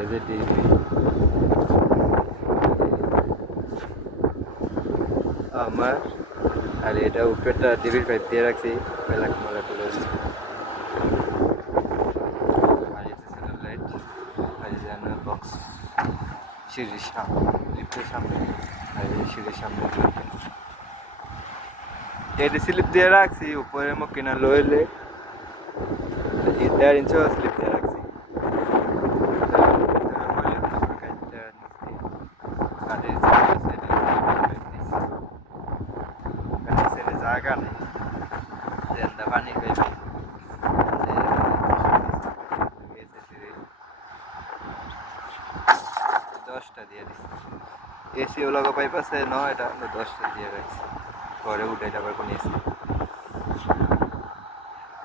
এই যে টিভি আমার, আর এটা উপরেটা টিভির পাইপ দিয়ে রাখছি মেলা মেলা তুলে আসছি। আর এই যে স্যাটেলাইট, আর এই যে বক্স সিঁড়ির সামনে, লিফটের সামনে, আর এই সিঁড়ির সামনে এটি স্লিপ দিয়ে রাখছি উপরে মুখ কিনা লইলে 1.5 ইঞ্চি স্লিপ দিয়ে রাখছি। জায়গা নেই পানি খাইবে 10টা দিয়ে দিচ্ছি। এসি ওলাগো পাইপ আছে 9টা, 10টা দিয়ে রাখছি। পরে উঠে যাবার কোনো এসি